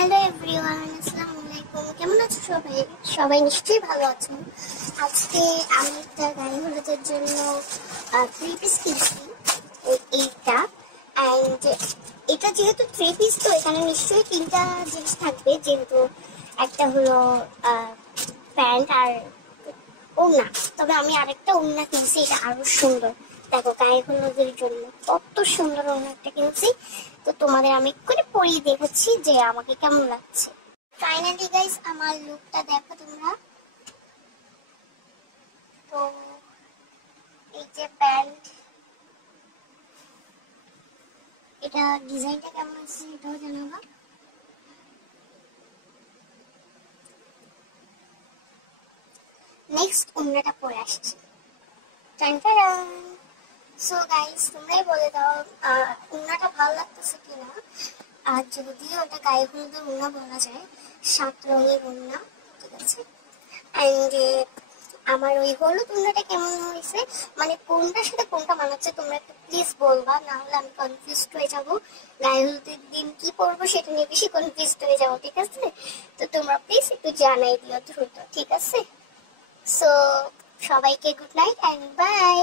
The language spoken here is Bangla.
হ্যালো এভরিওয়ান, আসসালামু আলাইকুম। কেমন আছো সবাই? সবাই নিশ্চয়ই ভালো আছো। আজকে আমি একটা গায়ে হলুদের জন্য 3 পিস কিনছি, এইটা। অ্যান্ড এটা যেহেতু 3 পিস, তো এখানে নিশ্চয়ই 3টা জিনিস থাকবে, যেহেতু একটা হলো প্যান্ট আর ওড়না। তবে আমি আরেকটা ওড়না কিনছি, এটা আরো সুন্দর। দেখো, গায়ে হলুদের জন্য কত সুন্দর ওড়নাটা কিনছি। তো তোমাদের আমি করে পরিয়ে দেখাচ্ছি যে আমাকে কেমন লাগছে। ফাইনালি গাইস, আমার লুকটা দেখো তোমরা। তো এই যে প্যান্ট, এটা ডিজাইনটা কেমন আছে এটাও জানাবা। নেক্সট ওড়নাটা পরে আসছি। টান টান। সো গাইস, তোমরাই বলে দাও ওড়নাটা ভালো লাগতেছে কিনা। আর যদিও ওটা গায়ে হলুদের ওড়না বলা যায়, 7 রঙের ওড়না, ঠিক আছে। অ্যান্ড আমার ওই হলুদ ওড়নাটা কেমন হয়েছে, মানে কোনটার সাথে কোনটা মানাচ্ছে, তোমরা একটু প্লিজ বলবা, না হলে আমি কনফিউজড হয়ে যাবো। গায়ে হলুদের দিন কি পরবো সেটা নিয়ে বেশি কনফিউজড হয়ে যাবো, ঠিক আছে। তো তোমরা প্লিজ একটু জানাই দিও দ্রুত, ঠিক আছে। সো সবাইকে গুড নাইট অ্যান্ড বাই।